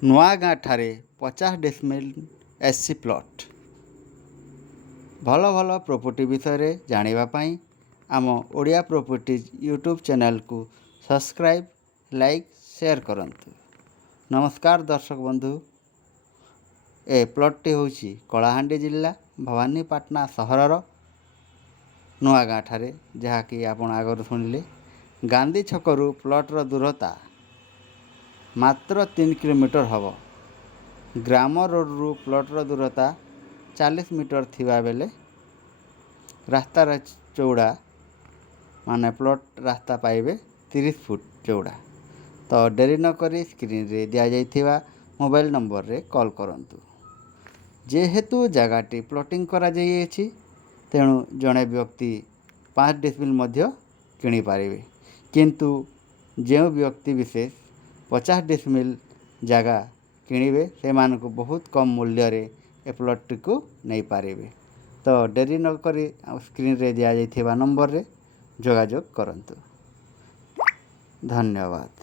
ନୂଆଗାଁ ଠାରେ 50 decimal SC plot. ଭଲ ଭଲ ପ୍ରପର୍ଟି ବିଷୟରେ ଜାଣିବା ପାଇଁ ଆମ ଓଡ଼ିଆ ପ୍ରପର୍ଟିଜ୍ ୟୁଟ୍ୟୁବ୍ ଚ୍ୟାନେଲକୁ ସବସ୍କ୍ରାଇବ୍, ଲାଇକ୍, ସେୟାର କରନ୍ତୁ। ନମସ୍କାର ଦର୍ଶକ ବନ୍ଧୁ। ଏ ପ୍ଲଟ୍ଟି ହେଉଛି କଳାହାଣ୍ଡି ଜିଲ୍ଲା ଭବାନୀପାଟଣା ସହରର ନୂଆଗାଁ ଠାରେ, ଯାହାକି ଆପଣ ଆଗରୁ ଶୁଣିଲେ। ଗାନ୍ଧୀ ଛକରୁ ପ୍ଲଟ୍ର ଦୂରତା ମାତ୍ର 3 କିଲୋମିଟର ହେବ। ଗ୍ରାମ ରୋଡ଼ରୁ ପ୍ଲଟ୍ର ଦୂରତା 40 ମିଟର ଥିବା ବେଳେ ରାସ୍ତାର ଚଉଡ଼ା ମାନେ ପ୍ଲଟ୍ ରାସ୍ତା ପାଇବେ 30 ଫୁଟ ଚଉଡ଼ା। ତ ଡେରି ନକରି ସ୍କ୍ରିନ୍ରେ ଦିଆଯାଇଥିବା ମୋବାଇଲ ନମ୍ବରରେ କଲ୍ କରନ୍ତୁ। ଯେହେତୁ ଜାଗାଟି ପ୍ଲଟିଂ କରାଯାଇଅଛି, ତେଣୁ ଜଣେ ବ୍ୟକ୍ତି 5 ଡେସିମିଲ୍ ମଧ୍ୟ କିଣିପାରିବେ। କିନ୍ତୁ ଯେଉଁ ବ୍ୟକ୍ତି ବିଶେଷ 50 ଡେସିମିଲ୍ ଜାଗା କିଣିବେ, ସେମାନଙ୍କୁ ବହୁତ କମ୍ ମୂଲ୍ୟରେ ଏ ପ୍ଲଟ୍ଟିକୁ ନେଇପାରିବେ। ତ ଡେରି ନକରି ସ୍କ୍ରିନ୍ରେ ଦିଆଯାଇଥିବା ନମ୍ବରରେ ଯୋଗାଯୋଗ କରନ୍ତୁ। ଧନ୍ୟବାଦ।